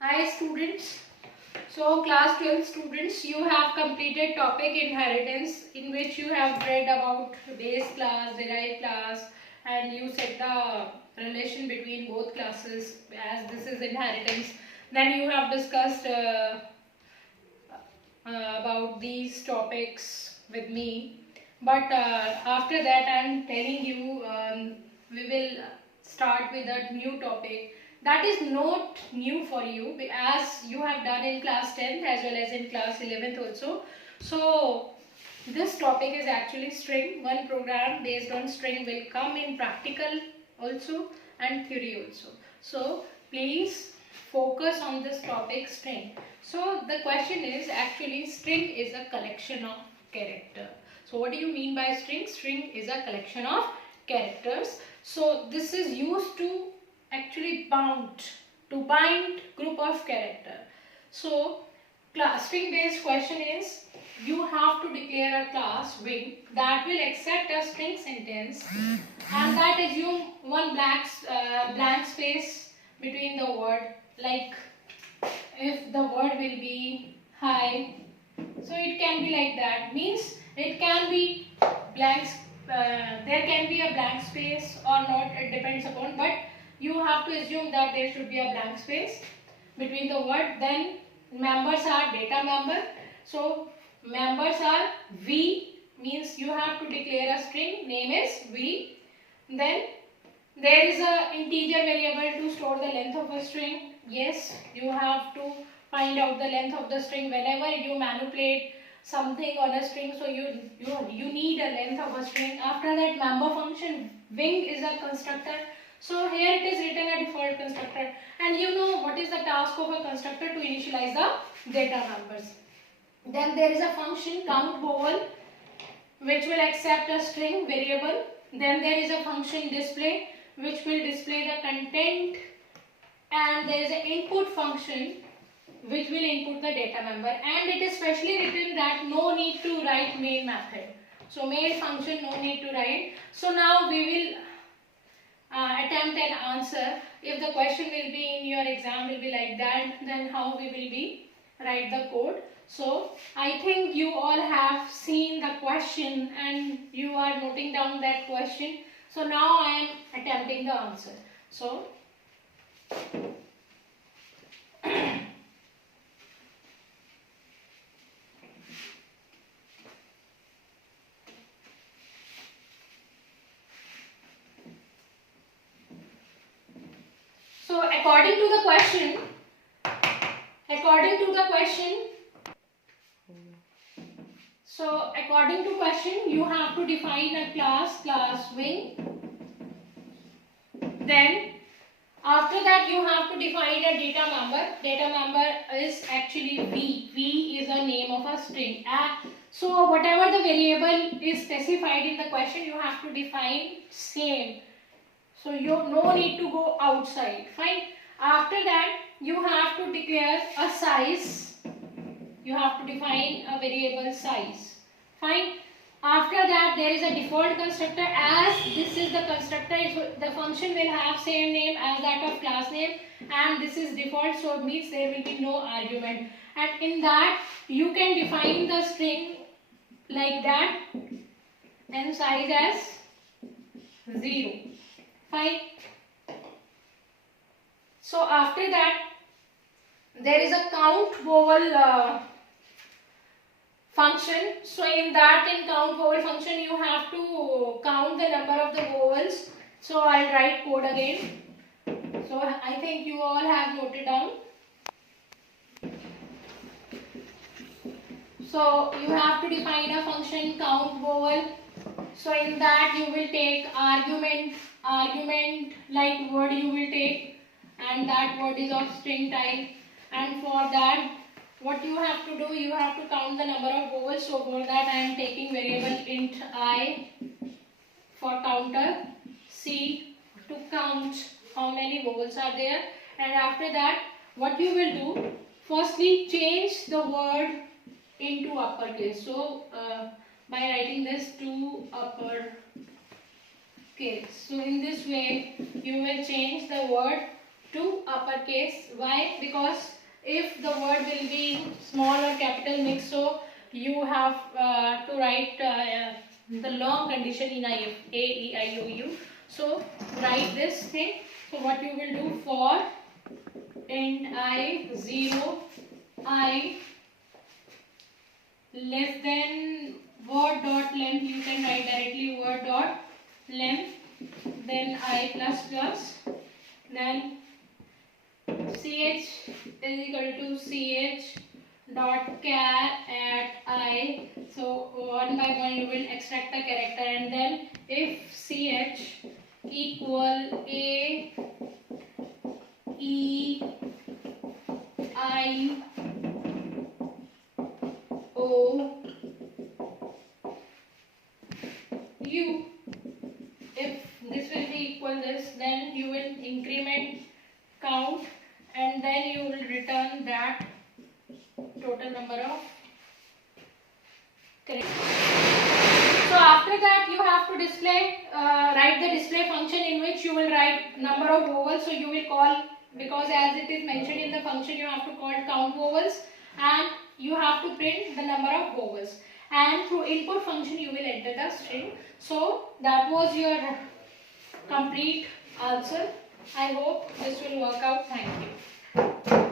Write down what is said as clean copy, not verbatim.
Hi students. So class 12 students, you have completed topic inheritance, in which you have read about base class, derived class, and you set the relation between both classes as this is inheritance. Then you have discussed about these topics with me. But after that I am telling you we will start with a new topic that is not new for you, as you have done in class 10th as well as in class 11th also. So this topic is actually string. One program based on string will come in practical also and theory also. So please focus on this topic, string. So the question is, actually string is a collection of character. So what do you mean by string? String is a collection of characters. So this is used to actually bind group of character. So string based question is, you have to declare a class wing that will accept a string sentence and that assume one blank space between the word. Like if the word will be hi, so it can be like that, means it can be blank, there can be a blank space or not, it depends upon, but you have to assume that there should be a blank space between the word. Then members are data member, so members are v, means you have to declare a string name is v. Then there is a integer variable to store the length of a string. Yes, you have to find out the length of the string whenever you manipulate something on a string, so you need a length of a string. After that, member function wing is a constructor. So here it is written a default constructor, and you know what is the task of a constructor? To initialize the data members. Then there is a function count vowel which will accept a string variable. Then there is a function display which will display the content, and there is an input function which will input the data member, and it is specially written that no need to write main method. So main function no need to write. So now we will attempt an answer. If the question will be in your exam will be like that, then how we will be write the code. So I think you all have seen the question and you are noting down that question. So now I am attempting the answer. So according to the question, you have to define a class wing. Then after that you have to define a data member. Data member is actually v. V is a name of a string. So whatever the variable is specified in the question, you have to define same. So you no need to go outside. Fine. After that you have to declare a size. You have to define a variable size. Fine. After that there is a default constructor. As this is the constructor, the function will have same name as that of class name, and this is default, so it means there will be no argument. And in that you can define the string like that and size as 0. Fine. So after that there is a count vowel function. So in count vowel function you have to count the number of the vowels. So I'll write code again. So I think you all have noted down. So you have to define a function count vowel. So in that you will take argument like word you will take, and that word is of string type. And for that what you have to do, you have to count the number of vowels. So for that I am taking variable int I for counter, c to count how many vowels are there. And after that what you will do, firstly change the word into uppercase. So by writing this to uppercase. So in this way you will change the word to uppercase. Why? Because if the word will be in small or capital mix, so you have to write the long condition in IF, A, E, I, O, U. So write this thing. So what you will do, for int I 0, I less than word dot length, you can write directly word dot length, then I plus plus, then ch is equal to ch dot char at I. So one by one you will extract the character, and then if ch equal a e I o u, if this will be equal this, then you will increment count, and then you will return that total number of correct. So after that you have to display, write the display function in which you will write number of vowels. So you will call, because as it is mentioned in the function, you have to call count vowels, and you have to print the number of vowels, and through input function you will enter the string. So that was your complete answer. I hope this will work out. Thank you.